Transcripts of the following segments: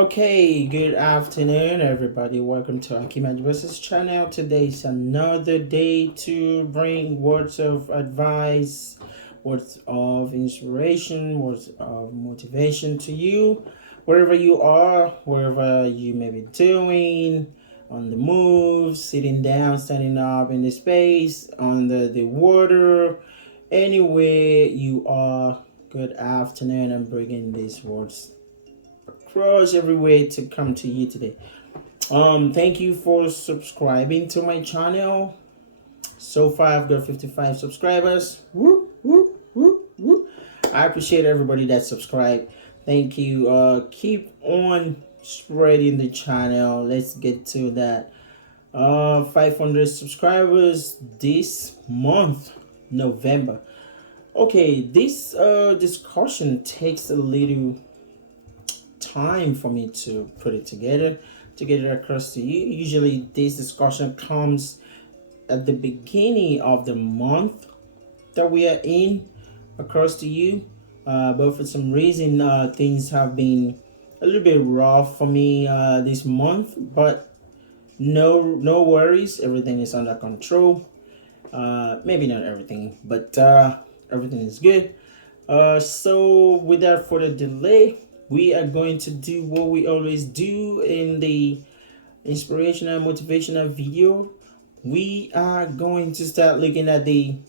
Okay, good afternoon, everybody. Welcome to Akim Versus channel. Today is another day to bring words of advice, words of inspiration, words of motivation to you, wherever you are, wherever you may be doing, on the move, sitting down, standing up in the space, under the water, anywhere you are. Good afternoon. I'm bringing these words across everywhere to come to you today. Thank you for subscribing to my channel. So far I've got 55 subscribers. Woo, woo, woo, woo. I appreciate everybody that subscribed. Thank you. Keep on spreading the channel. Let's get to that 500 subscribers this month, November. Okay, this discussion takes a little time for me to put it together to get it across to you. Usually this discussion comes at the beginning of the month that we are in across to you, but for some reason things have been a little bit rough for me this month, but no worries, everything is under control. Maybe not everything, but everything is good. So without further delay, we are going to do what we always do in the inspirational motivational video. We are going to start looking at the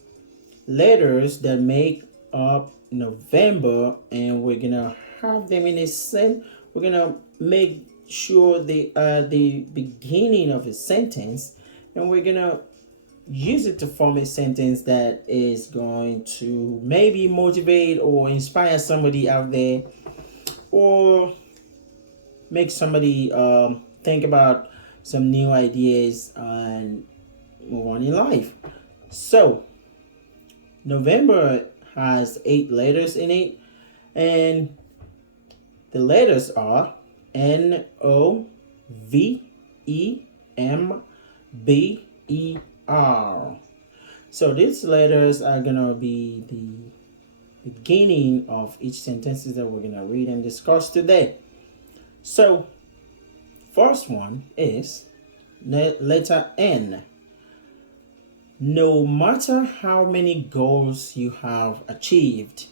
letters that make up November, and we're gonna have them in a sense. We're gonna make sure they are the beginning of a sentence, and we're gonna use it to form a sentence that is going to maybe motivate or inspire somebody out there, or make somebody think about some new ideas and move on in life. So November has 8 letters in it, and the letters are November. So these letters are gonna be the beginning of each sentences that we're gonna read and discuss today. So first one is letter N. No matter how many goals you have achieved,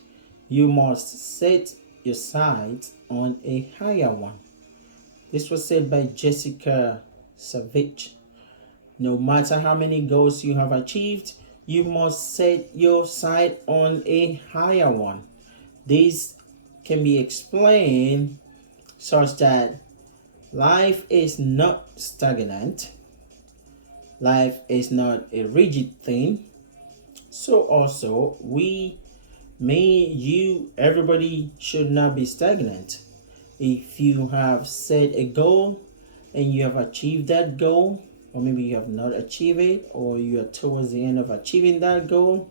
you must set your sights on a higher one. This was said by Jessica Savage. No matter how many goals you have achieved, you must set your sight on a higher one. This can be explained such that life is not stagnant. Life is not a rigid thing. So also everybody should not be stagnant. If you have set a goal and you have achieved that goal, or maybe you have not achieved it, or you are towards the end of achieving that goal,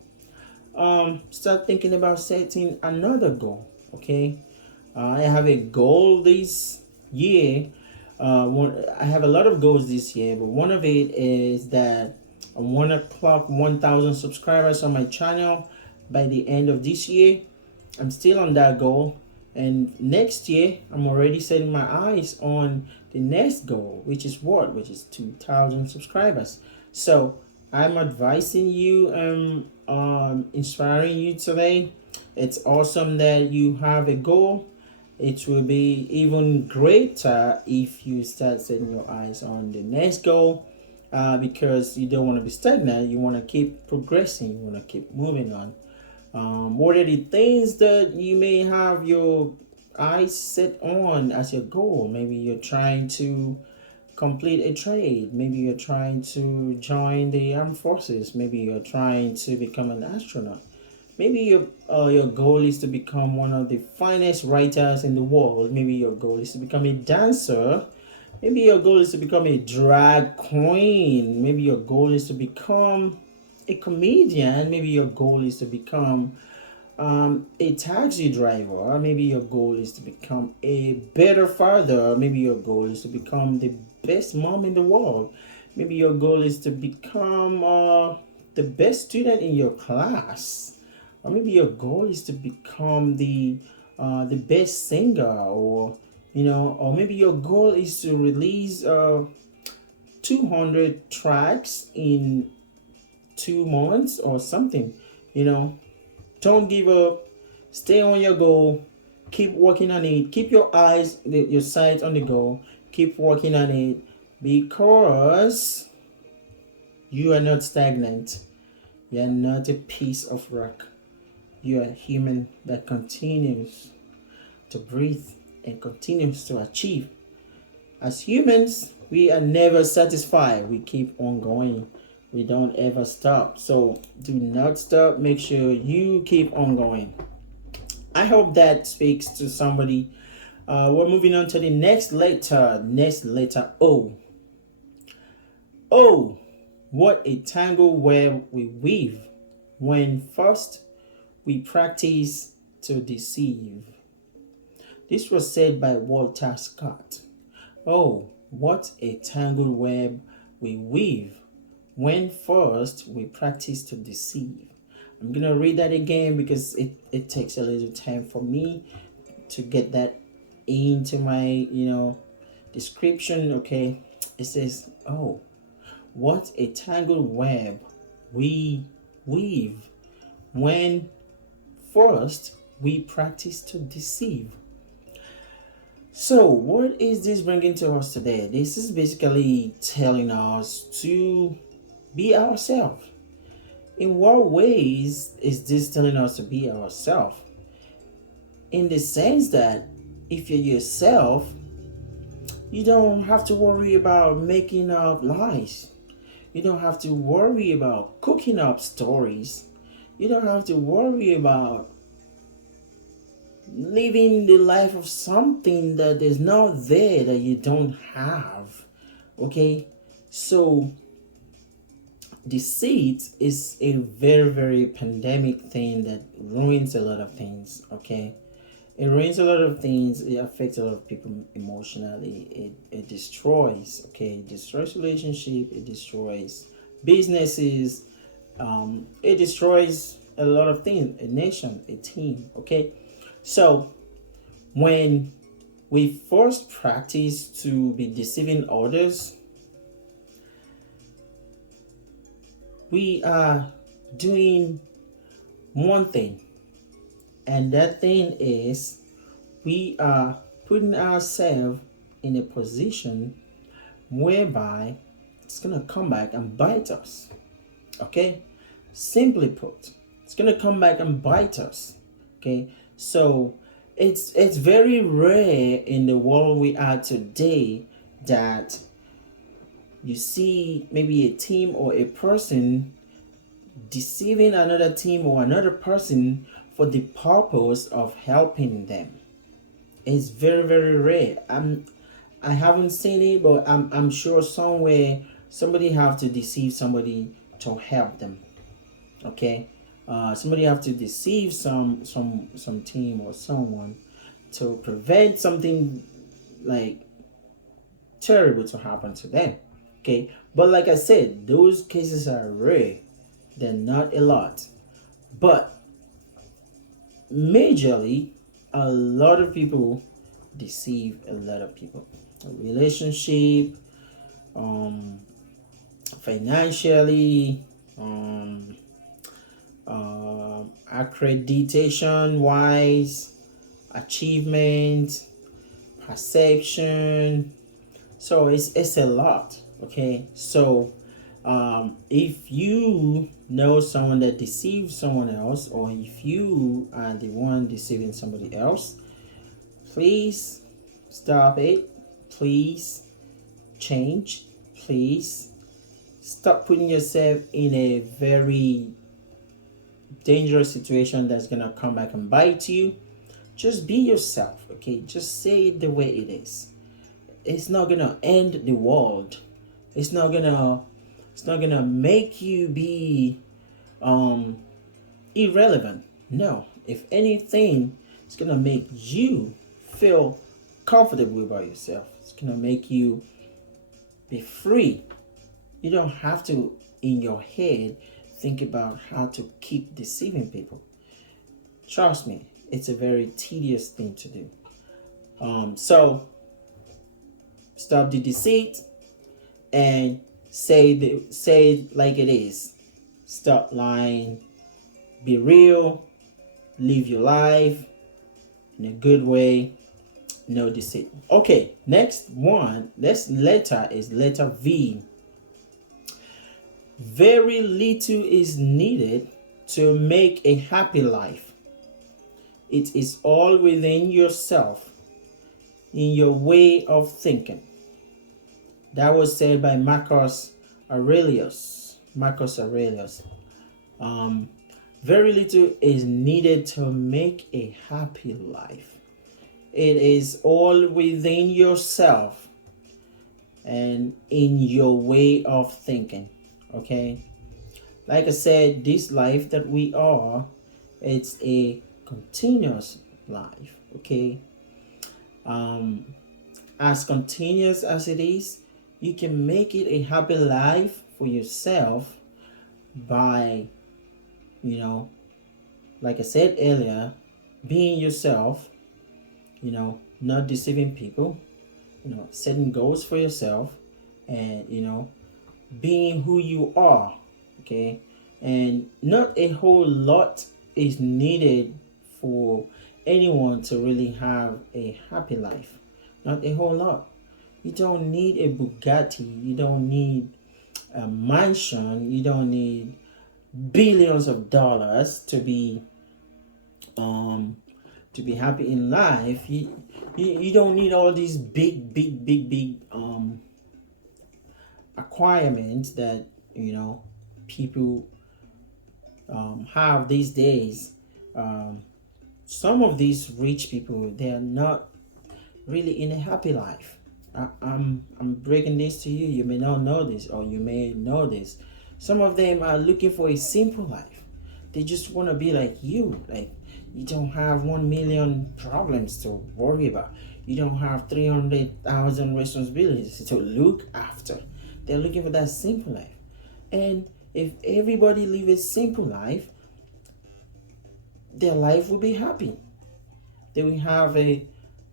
start thinking about setting another goal. Okay, I have a goal this year. I have a lot of goals this year, but one of it is that I want to clock 1,000 subscribers on my channel by the end of this year. I'm still on that goal, and next year I'm already setting my eyes on the next goal, which is 2,000 subscribers. So I'm advising you, inspiring you today. It's awesome that you have a goal. It will be even greater if you start setting your eyes on the next goal, because you don't want to be stagnant. You want to keep progressing. You want to keep moving on. What are the things that you may have your eyes set on as your goal? Maybe you're trying to complete a trade. Maybe you're trying to join the armed forces. Maybe you're trying to become an astronaut. Maybe your goal is to become one of the finest writers in the world. Maybe your goal is to become a dancer. Maybe your goal is to become a drag queen. Maybe your goal is to become a comedian. Maybe your goal is to become a taxi driver. Maybe your goal is to become a better father. Maybe your goal is to become the best mom in the world. Maybe your goal is to become the best student in your class. Or maybe your goal is to become the best singer, or or maybe your goal is to release 200 tracks in 2 months or something. you know don't give up. Stay on your goal. Keep working on it. Keep your sights on the goal. Keep working on it, because you are not stagnant. You are not a piece of rock. You are a human that continues to breathe and continues to achieve. As humans, we are never satisfied. We keep on going. We don't ever stop. So do not stop. Make sure you keep on going. I hope that speaks to somebody. We're moving on to the next letter. Next letter O. O. What a tangle web we weave when first we practice to deceive. This was said by Walter Scott. Oh, what a tangled web we weave when first we practice to deceive. I'm going to read that again because it takes a little time for me to get that into my, description. Okay. It says, oh, what a tangled web we weave when first we practice to deceive. So, what is this bringing to us today? This is basically telling us to be ourselves. In what ways is this telling us to be ourselves? In the sense that if you're yourself, you don't have to worry about making up lies. You don't have to worry about cooking up stories. You don't have to worry about living the life of something that is not there, that you don't have. Okay? So deceit is a very, very pandemic thing that ruins a lot of things. Okay? It ruins a lot of things. It affects a lot of people emotionally. It destroys. Okay? It destroys relationship. It destroys businesses. It destroys a lot of things. A nation, a team. Okay? So, when we first practice to be deceiving others, we are doing one thing, and that thing is we are putting ourselves in a position whereby it's going to come back and bite us. Okay? Simply put, it's going to come back and bite us. Okay? So it's very rare in the world we are today that you see maybe a team or a person deceiving another team or another person for the purpose of helping them. It's very, very rare. I haven't seen it, but I'm sure somewhere somebody have to deceive somebody to help them. Okay? Somebody have to deceive some team or someone to prevent something like terrible to happen to them. Okay, but like I said, those cases are rare. They're not a lot, but majorly, a lot of people deceive a lot of people. A relationship, financially, accreditation wise, achievement, perception. So it's a lot. Okay, so if you know someone that deceives someone else, or if you are the one deceiving somebody else, please stop it. Please change. Please stop putting yourself in a very dangerous situation that's gonna come back and bite you. Just be yourself. Okay, just say it the way it is. It's not gonna end the world. It's not gonna make you be irrelevant. No. If anything, it's gonna make you feel comfortable about yourself. It's gonna make you be free. You don't have to in your head think about how to keep deceiving people. Trust me, it's a very tedious thing to do. So stop the deceit and say it like it is. Stop lying. Be real. Live your life in a good way. No deceit. Okay, next one. This letter is letter V. Very little is needed to make a happy life. It is all within yourself, in your way of thinking. That was said by Marcus Aurelius. Marcus Aurelius. Very little is needed to make a happy life. It is all within yourself and in your way of thinking. Okay? Like I said, this life that we are, it's a continuous life. Okay? As continuous as it is, you can make it a happy life for yourself by, like I said earlier, being yourself, not deceiving people, setting goals for yourself, and, being who you are. Okay? And not a whole lot is needed for anyone to really have a happy life. Not a whole lot. You don't need a Bugatti. You don't need a mansion. You don't need billions of dollars to be happy in life. You don't need all these big acquirements that people have these days. Some of these rich people, they are not really in a happy life. I'm breaking this to you. You may not know this, or you may know this. Some of them are looking for a simple life. They just want to be like you. Like, you don't have 1 million problems to worry about. You don't have 300,000 responsibilities to look after. They're looking for that simple life. And if everybody live a simple life, their life will be happy. They will have a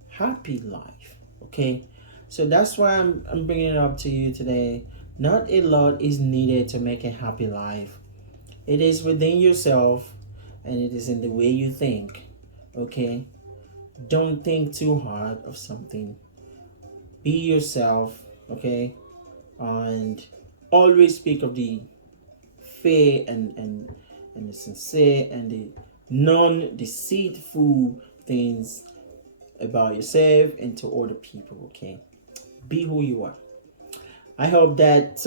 happy life. Okay? So that's why I'm bringing it up to you today. Not a lot is needed to make a happy life. It is within yourself, and it is in the way you think. Okay? Don't think too hard of something. Be yourself. Okay? And always speak of the fair and the sincere and the non-deceitful things about yourself and to other people. Okay? Be who you are. I hope that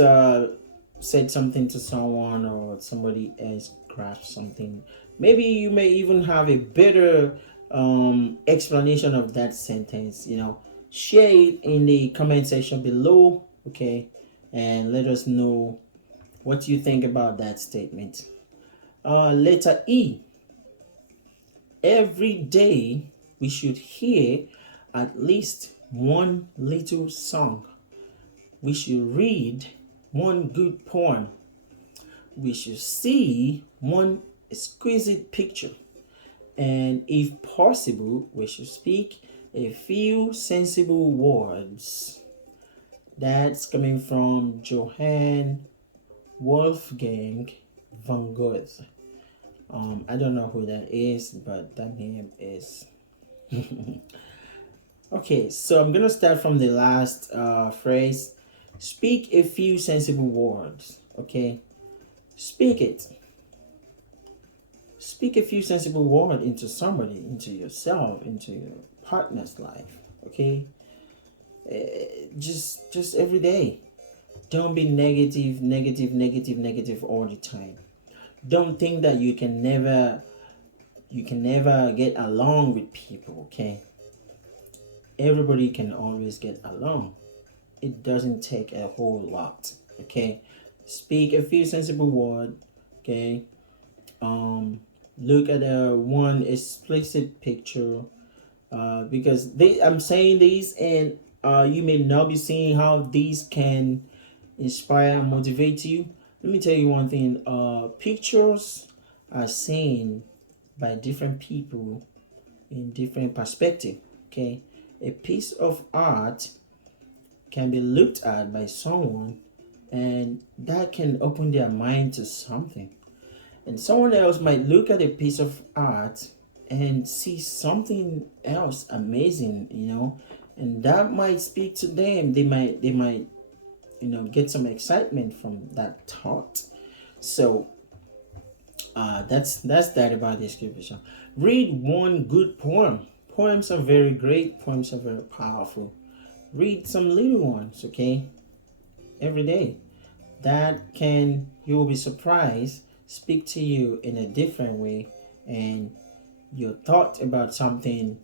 said something to someone, or somebody else grasped something. Maybe you may even have a better explanation of that sentence. Share it in the comment section below. Okay? And let us know what you think about that statement. Letter E. Every day we should hear at least one little song. We should read one good poem. We should see one exquisite picture. And if possible, we should speak a few sensible words. That's coming from Johann Wolfgang von Goethe. I don't know who that is, but that name is. Okay, so I'm gonna start from the last phrase. Speak a few sensible words. Okay, speak it. Speak a few sensible words into somebody, into yourself, into your partner's life. Okay, just every day. Don't be negative all the time. Don't think that you can never get along with people. Okay, everybody can always get along. It doesn't take a whole lot. Okay, speak a few sensible words. Okay, look at one explicit picture, because I'm saying these, and you may not be seeing how these can inspire and motivate you. Let me tell you one thing. Pictures are seen by different people in different perspective. Okay, A piece of art can be looked at by someone, and that can open their mind to something. And someone else might look at a piece of art and see something else amazing, and that might speak to them. They might get some excitement from that thought. So that's that about this scripture. Read one good poem. Poems are very great. Poems are very powerful. Read some little ones, okay, every day. That can, you will be surprised, speak to you in a different way, and your thought about something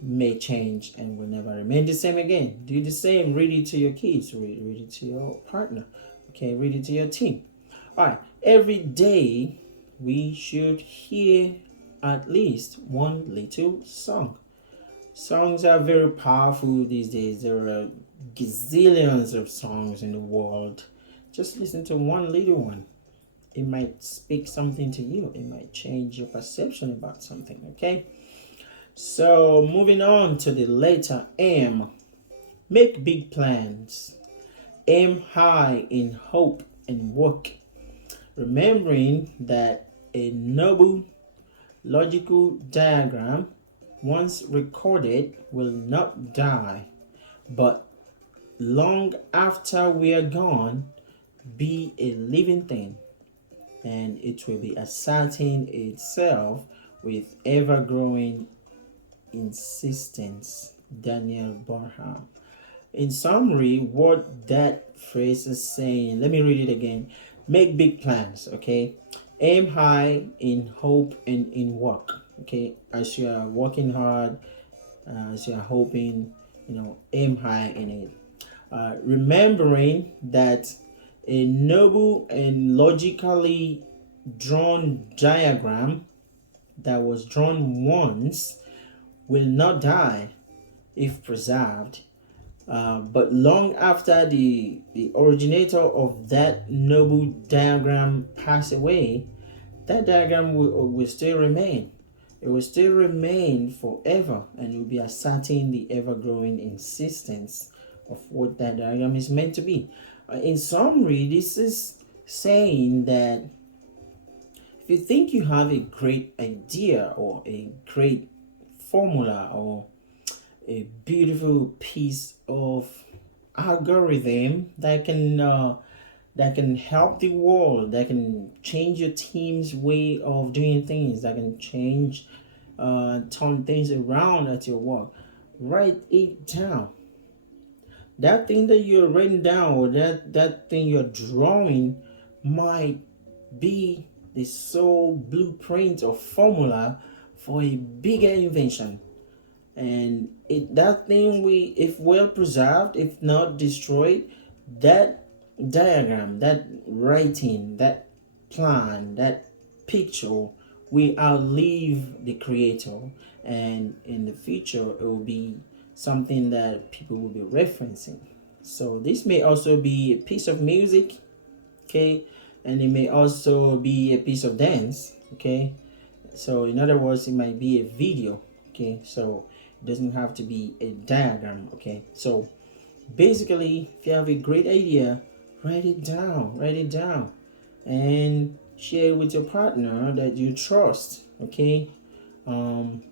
may change and will never remain the same again. Do the same. Read it to your kids. Read it to your partner. Okay, read it to your team. All right. Every day we should hear at least one little song. Songs are very powerful these days. There are gazillions of songs in the world. Just listen to one little one. It might speak something to you. It might change your perception about something, okay? So, moving on to the letter M. Make big plans. Aim high in hope and work. Remembering that a noble logical diagram, once recorded, will not die, but long after we are gone, be a living thing, and it will be asserting itself with ever-growing insistence. Daniel Bonham. In summary, what that phrase is saying, let me read it again. Make big plans, okay? Aim high in hope and in work, okay? As you are working hard, as you are hoping, aim high in it. Remembering that a noble and logically drawn diagram that was drawn once will not die if preserved, but long after the originator of that noble diagram pass away, that diagram will still remain. It will still remain forever, and it will be asserting the ever-growing insistence of what that diagram is meant to be. In summary, this is saying that if you think you have a great idea or a great formula or a beautiful piece of algorithm that can help the world, that can change your team's way of doing things, that can change, turn things around at your work, write it down. That thing that you're writing down, or that thing you're drawing, might be the sole blueprint or formula for a bigger invention. And that thing, if well preserved, if not destroyed, that diagram, that writing, that plan, that picture will outlive the creator, and in the future it will be something that people will be referencing. So this may also be a piece of music, okay, and it may also be a piece of dance, okay. So in other words, it might be a video, okay. So it doesn't have to be a diagram, okay. So basically, if you have a great idea, write it down and share it with your partner that you trust, okay. And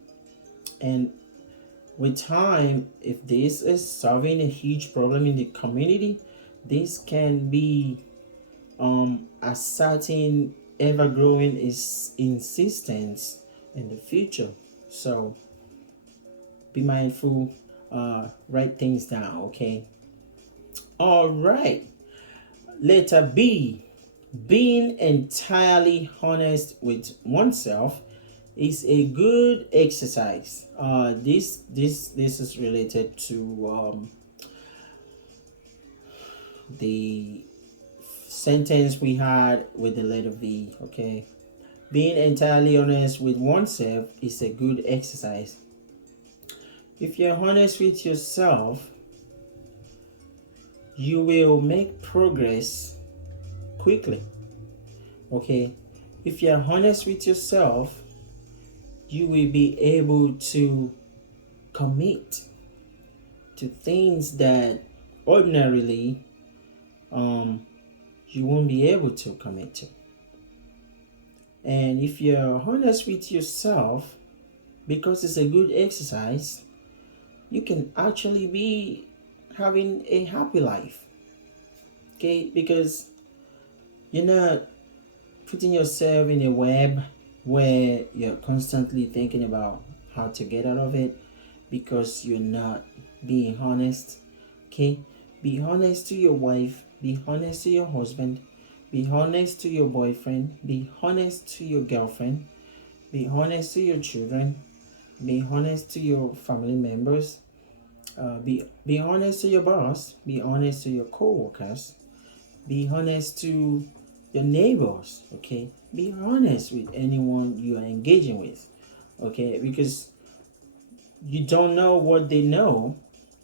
with time, if this is solving a huge problem in the community, this can be a certain ever-growing insistence in the future. So be mindful, write things down, okay. All right, letter B. Being entirely honest with oneself is a good exercise. This is related to the sentence we had with the letter V, okay. Being entirely honest with oneself is a good exercise. If you're honest with yourself, you will make progress quickly, okay. If you're honest with yourself, you will be able to commit to things that ordinarily you won't be able to commit to. And if you're honest with yourself, because it's a good exercise, you can actually be having a happy life. Okay, because you're not putting yourself in a web where you're constantly thinking about how to get out of it because you're not being honest. Okay, be honest to your wife, be honest to your husband, be honest to your boyfriend, be honest to your girlfriend, be honest to your children, be honest to your family members, be honest to your boss, be honest to your co-workers, be honest to your neighbors. Okay, be honest with anyone you are engaging with. Okay, because you don't know what they know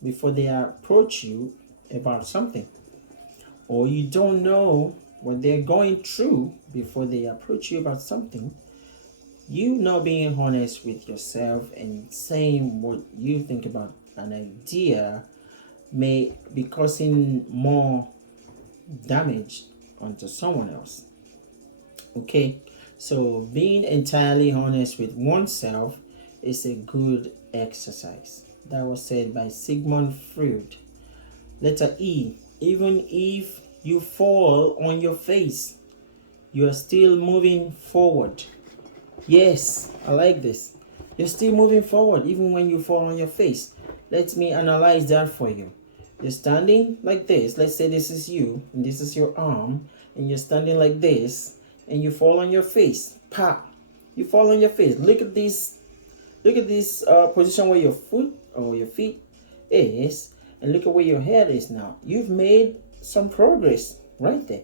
before they approach you about something, or you don't know what they're going through before they approach you about something. You not being honest with yourself and saying what you think about an idea may be causing more damage onto someone else. Okay, so being entirely honest with oneself is a good exercise. That was said by Sigmund Freud. Letter E. Even if you fall on your face, you are still moving forward. Yes, I like this. You're still moving forward even when you fall on your face. Let me analyze that for you. You're standing like this. Let's say this is you and this is your arm, and you're standing like this and you fall on your face. Pa! You fall on your face. Look at this. Look at this position where your foot or your feet is, and look at where your head is now. You've made some progress right there.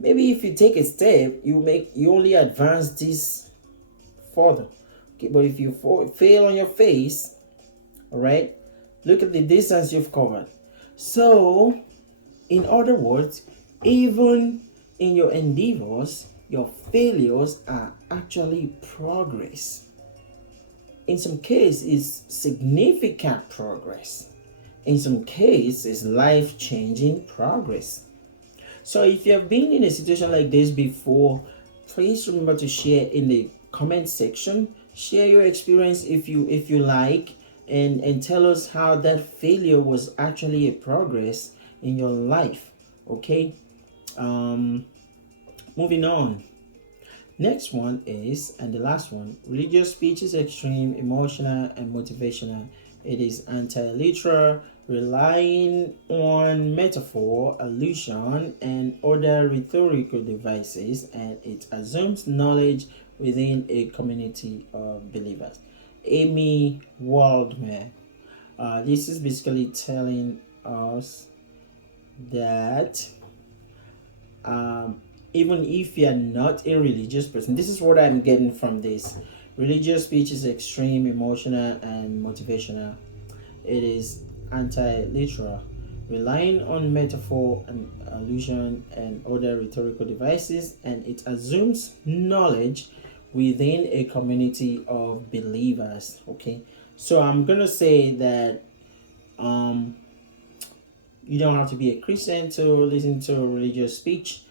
Maybe if you take a step, you only advance this further. Okay, but if you fail on your face, all right, look at the distance you've covered. So, in other words, even in your endeavors, your failures are actually progress. In some cases, it's significant progress. In some cases, it's life-changing progress. So if you have been in a situation like this before, please remember to share in the comment section. Share your experience if you like, and tell us how that failure was actually a progress in your life. Okay, moving on. Next one is, and the last one, religious speech is extreme, emotional, and motivational. It is anti-literal, relying on metaphor, allusion, and other rhetorical devices, and it assumes knowledge within a community of believers. Amy Waldman. This is basically telling us that even if you're not a religious person, this is what I'm getting from this. Religious speech is extreme, emotional, and motivational. It is anti-literal, relying on metaphor and allusion and other rhetorical devices, and it assumes knowledge within a community of believers. Okay, so I'm gonna say that you don't have to be a Christian to listen to a religious speech.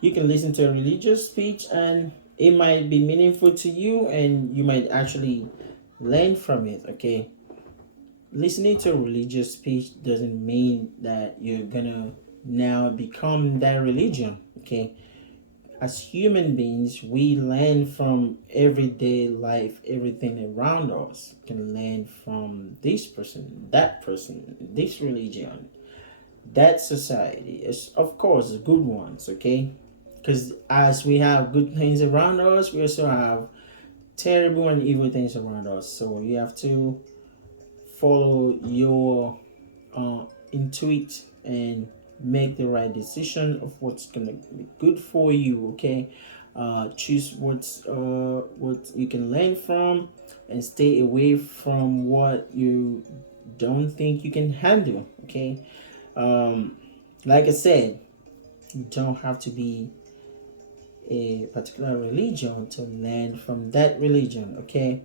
You can listen to a religious speech and it might be meaningful to you and you might actually learn from it. Okay, listening to a religious speech doesn't mean that you're gonna now become that religion. Okay, as human beings, we learn from everyday life, everything around us. We can learn from this person, that person, this religion, that society. Is of course good ones. Okay, because as we have good things around us, we also have terrible and evil things around us. So you have to follow your intuit and make the right decision of what's gonna be good for you. Okay, choose what you can learn from and stay away from what you don't think you can handle. Okay, like I said, you don't have to be a particular religion to learn from that religion. Okay,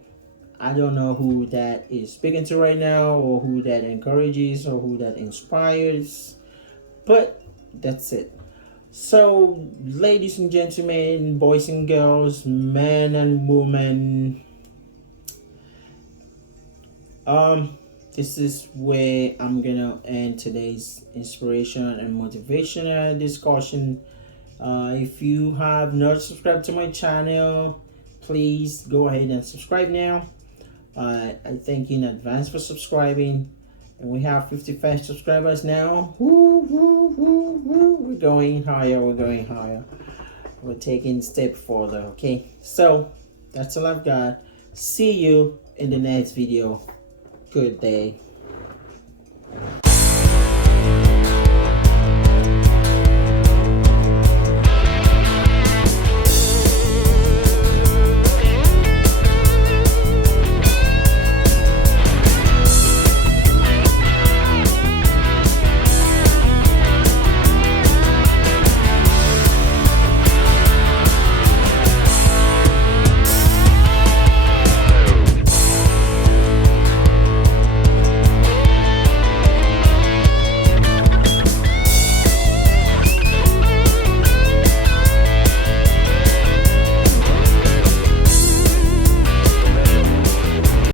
I don't know who that is speaking to right now, or who that encourages, or who that inspires, but that's it. So, ladies and gentlemen, boys and girls, men and women, um, this is where I'm gonna end today's inspiration and motivational discussion. If you have not subscribed to my channel, please go ahead and subscribe now. I thank you in advance for subscribing. And we have 55 subscribers now. Woo, woo, woo, woo. We're going higher, we're going higher. We're taking a step further, okay? So, that's all I've got. See you in the next video. Good day.